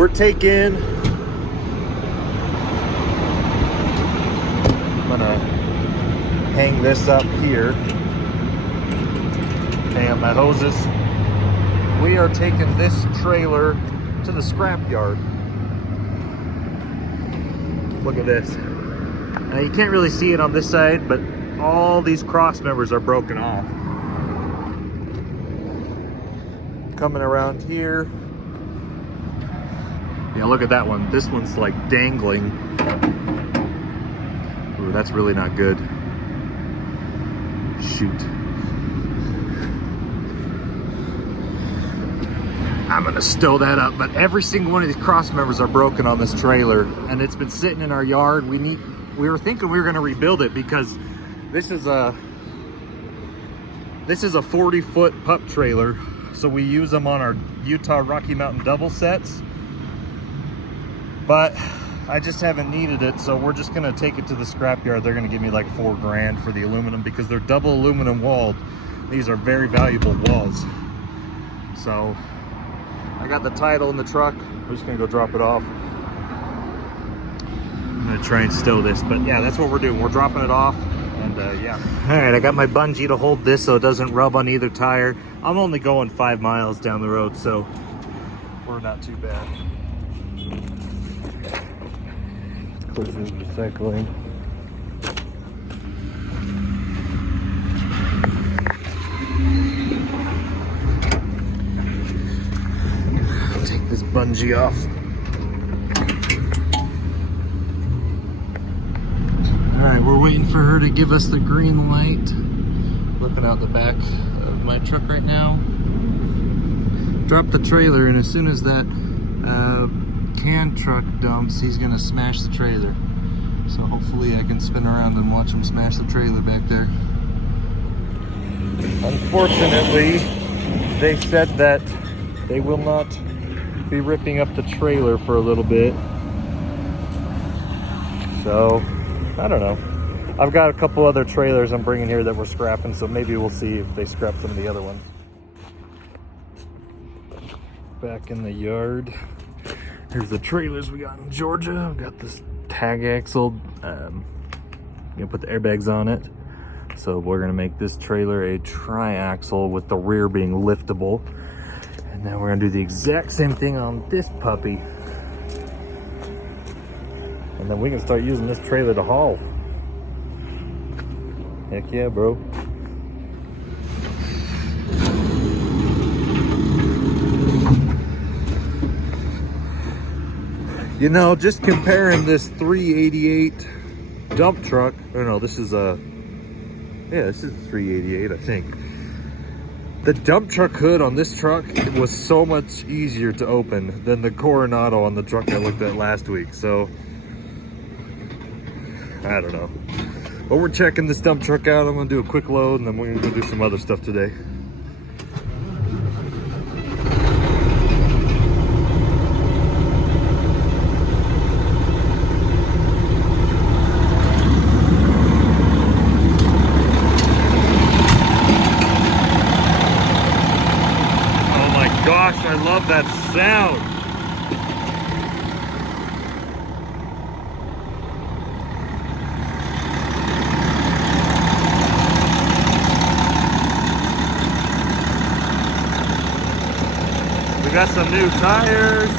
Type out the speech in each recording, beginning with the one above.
we're taking, I'm gonna hang this up here, hang up my hoses. We are taking this trailer to the scrap yard. Look at this. Now you can't really see it on this side, but all these cross members are broken off. Coming around here. Yeah, look at that one. This one's like dangling. Ooh, that's really not good. Shoot. I'm gonna stow that up, but every single one of these cross members are broken on this trailer, and it's been sitting in our yard. We were thinking we were gonna rebuild it because this is a 40-foot pup trailer, so we use them on our Utah Rocky Mountain double sets. But I just haven't needed it, so we're just gonna take it to the scrapyard. They're gonna give me like $4 grand for the aluminum because they're double aluminum walled. These are very valuable walls. So I got the title in the truck. We're just gonna go drop it off. I'm gonna try and stow this, but yeah, that's what we're doing. We're dropping it off, and yeah. All right, I got my bungee to hold this so it doesn't rub on either tire. I'm only going 5 miles down the road, so we're not too bad. Close this recycling. Take this bungee off. All right, we're waiting for her to give us the green light. Looking out the back of my truck right now. Drop the trailer, and as soon as that can truck dumps, he's gonna smash the trailer. So hopefully I can spin around and watch him smash the trailer back there. Unfortunately, they said that they will not be ripping up the trailer for a little bit. So, I don't know. I've got a couple other trailers I'm bringing here that we're scrapping, so maybe we'll see if they scrap some of the other ones. Back in the yard. Here's the trailers we got in Georgia. I've got this tag axle. I'm gonna put the airbags on it. So we're gonna make this trailer a tri-axle with the rear being liftable. And then we're gonna do the exact same thing on this puppy. And then we can start using this trailer to haul. Heck yeah, bro. You know, just comparing this 388 dump truck, or no, this is a 388, I think. The dump truck hood on this truck was so much easier to open than the Coronado on the truck I looked at last week. So, I don't know. But we're checking this dump truck out. I'm gonna do a quick load, and then we're gonna go do some other stuff today. Gosh, I love that sound. We got some new tires.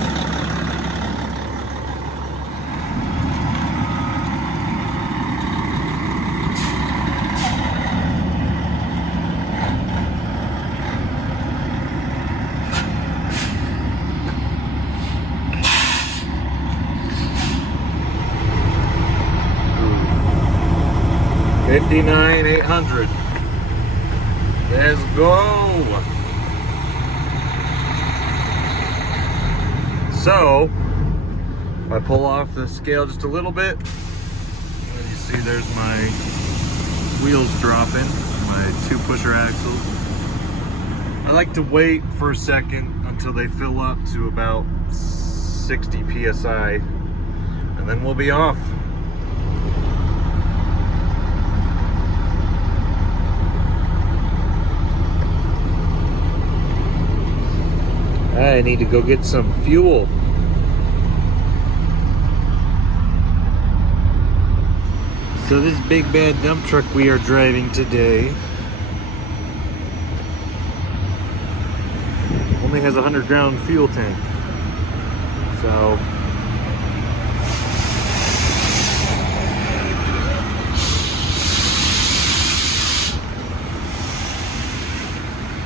$59,800. Let's go. So, if I pull off the scale just a little bit, you see there's my wheels dropping, my 2 pusher axles. I like to wait for a second until they fill up to about 60 PSI, and then we'll be off. I need to go get some fuel. So this big bad dump truck we are driving today only has a 100-gallon fuel tank. So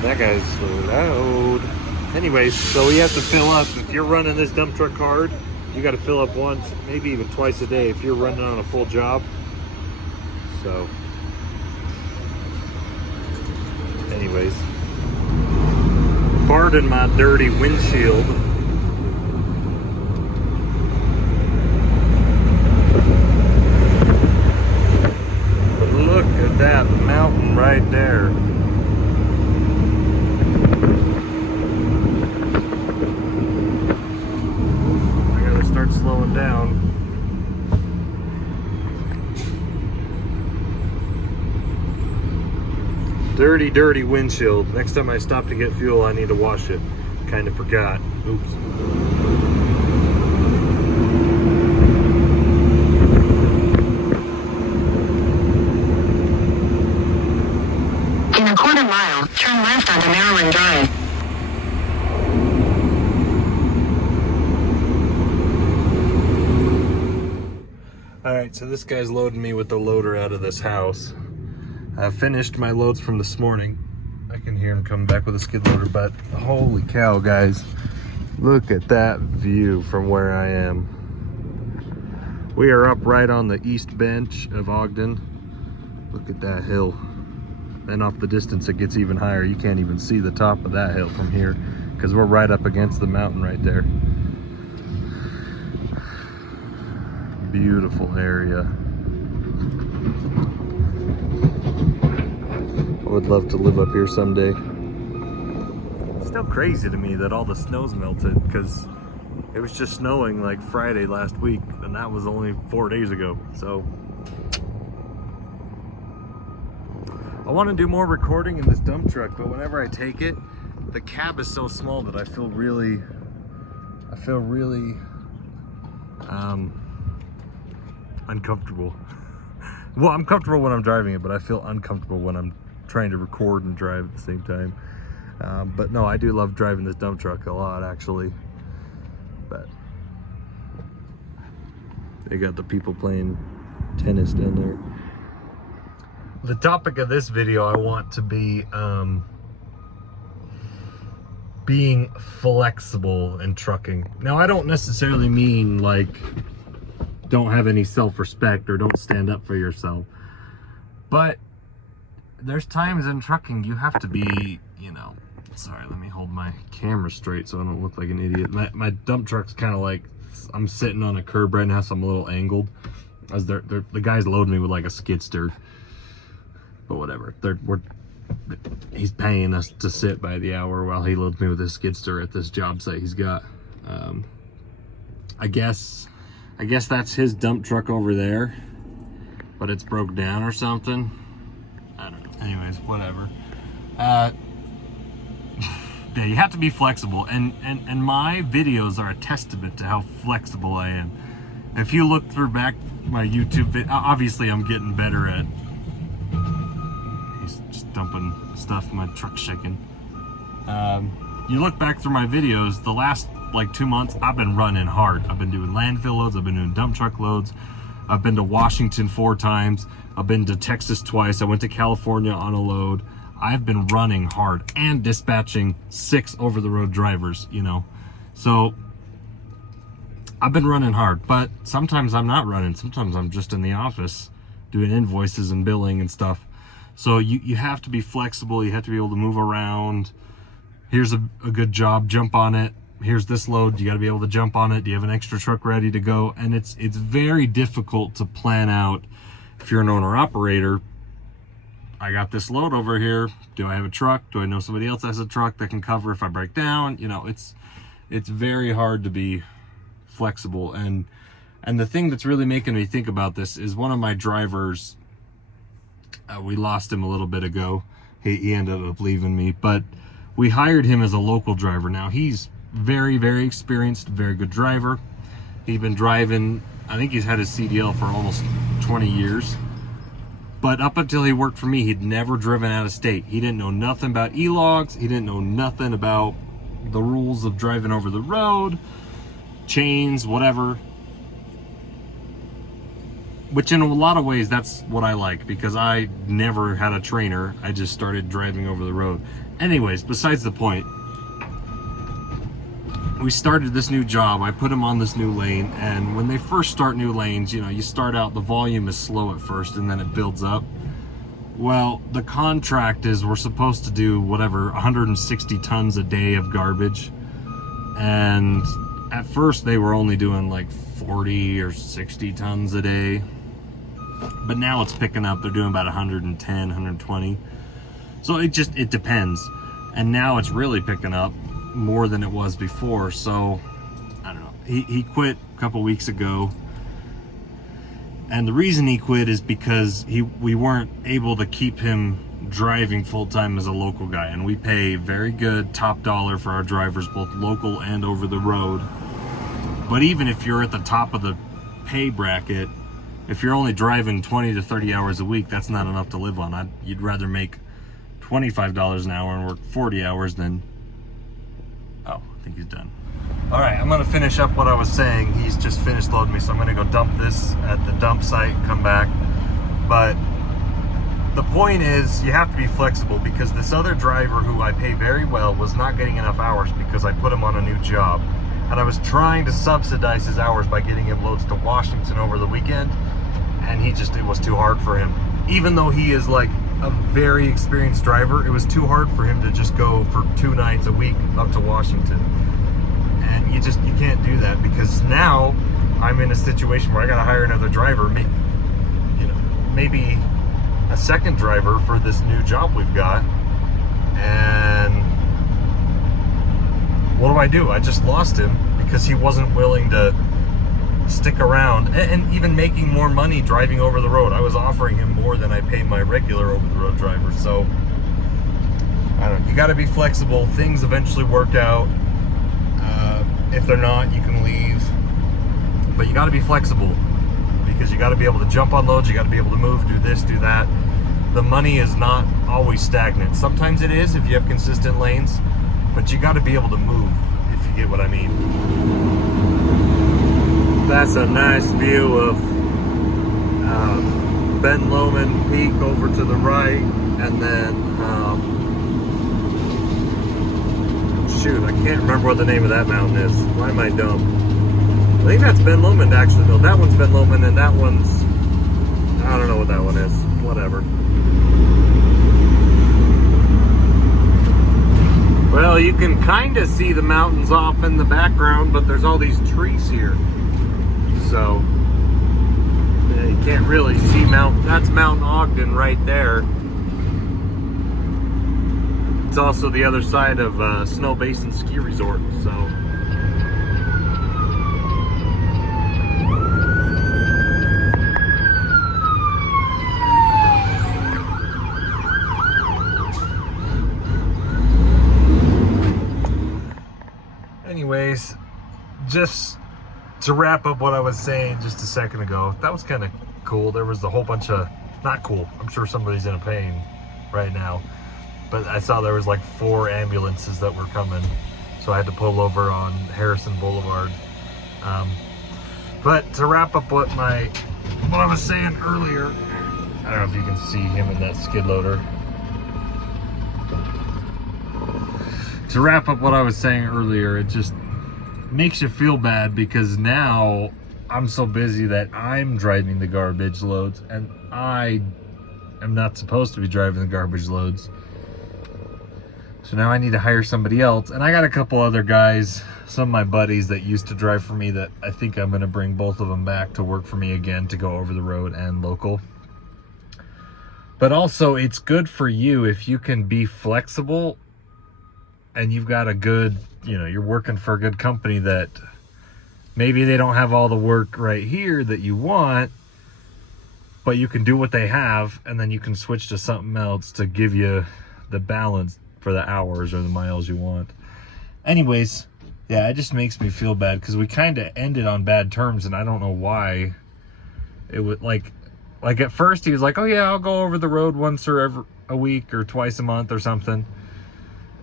that guy's so loud. Anyways, so we have to fill up. If you're running this dump truck hard, you got to fill up once, maybe even twice a day if you're running on a full job. So, anyways, pardon my dirty windshield. But look at that mountain right there. I gotta start slowing down. Dirty, dirty windshield. Next time I stop to get fuel, I need to wash it. Kind of forgot. Oops. In a quarter mile, turn left onto Maryland Drive. Alright, so this guy's loading me with the loader out of this house. I finished my loads from this morning. I can hear him coming back with a skid loader, but holy cow, guys. Look at that view from where I am. We are up right on the east bench of Ogden. Look at that hill. And off the distance, it gets even higher. You can't even see the top of that hill from here because we're right up against the mountain right there. Beautiful area. I would love to live up here someday. It's still crazy to me that all the snow's melted because it was just snowing like Friday last week and that was only 4 days ago. So I want to do more recording in this dump truck, but whenever I take it, the cab is so small that I feel really uncomfortable. Well, I'm comfortable when I'm driving it, but I feel uncomfortable when I'm trying to record and drive at the same time. But no, I do love driving this dump truck a lot, actually. But they got the people playing tennis down there. The topic of this video I want to be being flexible in trucking. Now, I don't necessarily mean like don't have any self-respect or don't stand up for yourself, but there's times in trucking you have to be, you know, sorry, let me hold my camera straight so I don't look like an idiot. My dump truck's kind of like, I'm sitting on a curb right now, so I'm a little angled, as the guys loading me with like a skid steer, but whatever. He's paying us to sit by the hour while he loads me with his skid steer at this job site he's got. I guess that's his dump truck over there, but it's broke down or something. I don't know. Anyways, whatever. Yeah, you have to be flexible, and my videos are a testament to how flexible I am. If you look through back my YouTube vid, obviously I'm getting better at. He's just dumping stuff. My truck's shaking. You look back through my videos, the last like 2 months, I've been running hard. I've been doing landfill loads, I've been doing dump truck loads, I've been to Washington 4 times, I've been to Texas twice, I went to California on a load. I've been running hard and dispatching 6 over-the-road drivers, you know. So I've been running hard, but sometimes I'm not running. Sometimes I'm just in the office doing invoices and billing and stuff. So you have to be flexible, you have to be able to move around. Here's a good job, jump on it. Here's this load, you got to be able to jump on it. Do you have an extra truck ready to go? And it's very difficult to plan out if you're an owner operator. I got this load over here. Do I have a truck? Do I know somebody else has a truck that can cover if I break down? You know, it's very hard to be flexible. And the thing that's really making me think about this is one of my drivers, we lost him a little bit ago. He ended up leaving me, but we hired him as a local driver. Now he's very, very experienced, very good driver. He's been driving, I think he's had his CDL for almost 20 years. But up until he worked for me, he'd never driven out of state. He didn't know nothing about e-logs. He didn't know nothing about the rules of driving over the road, chains, whatever. Which in a lot of ways, that's what I like, because I never had a trainer. I just started driving over the road. Anyways, besides the point, we started this new job. I put him on this new lane, and when they first start new lanes, you know, you start out, the volume is slow at first and then it builds up. Well, the contract is we're supposed to do whatever, 160 tons a day of garbage. And at first they were only doing like 40 or 60 tons a day. But now it's picking up. They're doing about 110, 120. So it depends. And now it's really picking up more than it was before. So I don't know. He quit a couple weeks ago. And the reason he quit is because we weren't able to keep him driving full-time as a local guy. And we pay very good top dollar for our drivers, both local and over the road. But even if you're at the top of the pay bracket, if you're only driving 20 to 30 hours a week, that's not enough to live on. You'd rather make $25 an hour and work 40 hours than... Oh, I think he's done. All right, I'm gonna finish up what I was saying. He's just finished loading me, so I'm gonna go dump this at the dump site and come back. But the point is, you have to be flexible, because this other driver who I pay very well was not getting enough hours because I put him on a new job. And I was trying to subsidize his hours by getting him loads to Washington over the weekend, and it was too hard for him. Even though he is like a very experienced driver, it was too hard for him to just go for 2 nights a week up to Washington. And you can't do that, because now I'm in a situation where I gotta hire another driver, maybe a second driver for this new job we've got. And what do? I just lost him because he wasn't willing to stick around and even making more money driving over the road. I was offering him more than I pay my regular over the road driver. So I don't know, you got to be flexible. Things eventually work out. If they're not, you can leave, but you got to be flexible, because you got to be able to jump on loads. You got to be able to move, do this, do that. The money is not always stagnant. Sometimes it is if you have consistent lanes, but you got to be able to move, if you get what I mean. That's a nice view of Ben Lomond Peak over to the right, and then shoot, I can't remember what the name of that mountain is. Why am I dumb? I think that's Ben Lomond, actually. No, that one's Ben Lomond, and that one's, I don't know what that one is. Whatever. Well, you can kind of see the mountains off in the background, but there's all these trees here. So, yeah, you can't really see that's Mount Ogden right there. It's also the other side of Snow Basin Ski Resort, so. Anyways, just to wrap up what I was saying just a second ago, that was kind of cool. There was a whole bunch of, not cool, I'm sure somebody's in a pain right now, but I saw there was like 4 ambulances that were coming, so I had to pull over on Harrison Boulevard. But to wrap up what I was saying earlier, I don't know if you can see him in that skid loader. To wrap up what I was saying earlier, it just makes you feel bad, because now I'm so busy that I'm driving the garbage loads, and I am not supposed to be driving the garbage loads. So now I need to hire somebody else, and I got a couple other guys, some of my buddies that used to drive for me, that I think I'm going to bring both of them back to work for me again, to go over the road and local. But also, it's good for you if you can be flexible, and you've got a good, you're working for a good company that maybe they don't have all the work right here that you want, but you can do what they have, and then you can switch to something else to give you the balance for the hours or the miles you want. Anyways, yeah, it just makes me feel bad, because we kind of ended on bad terms, and I don't know why. It would like like at first he was like, oh yeah, I'll go over the road once or every a week or twice a month or something.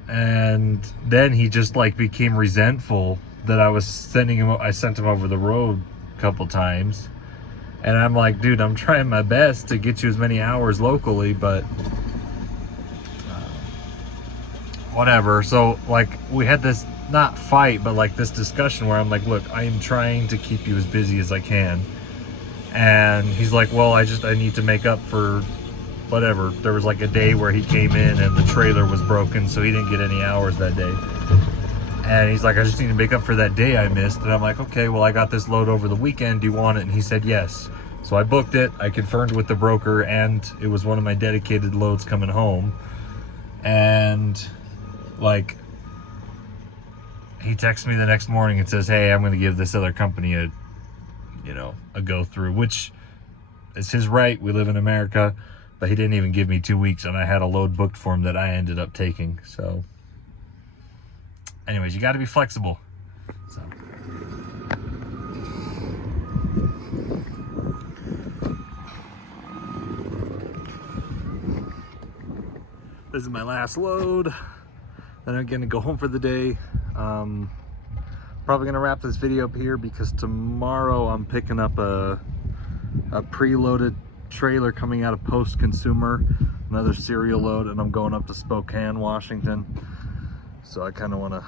And then he just like became resentful that I sent him over the road a couple times. And I'm like, dude, I'm trying my best to get you as many hours locally, but whatever. So like we had this, not fight, but like this discussion where I'm like, look, I am trying to keep you as busy as I can. And he's like, well, I need to make up for whatever. There was like a day where he came in and the trailer was broken, so he didn't get any hours that day. And he's like, I just need to make up for that day I missed. And I'm like, okay, well, I got this load over the weekend. Do you want it? And he said yes. So I booked it. I confirmed with the broker, and it was one of my dedicated loads coming home. And like, he texts me the next morning and says, hey, I'm going to give this other company a go through, which is his right. We live in America. But he didn't even give me 2 weeks, and I had a load booked for him that I ended up taking. So anyways, you got to be flexible. So this is my last load. Then I'm gonna go home for the day. Probably gonna wrap this video up here because tomorrow I'm picking up a preloaded trailer coming out of Post Consumer, another cereal load, and I'm going up to Spokane, Washington. So I kind of want to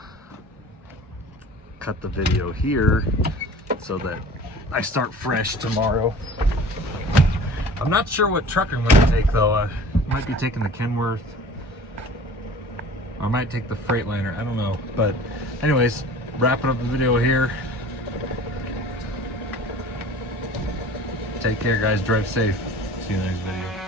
cut the video here so that I start fresh tomorrow. I'm not sure what truck I'm going to take though. I might be taking the Kenworth, or I might take the Freightliner, I don't know. But anyways, wrapping up the video here. Take care guys, drive safe. See you in the next video.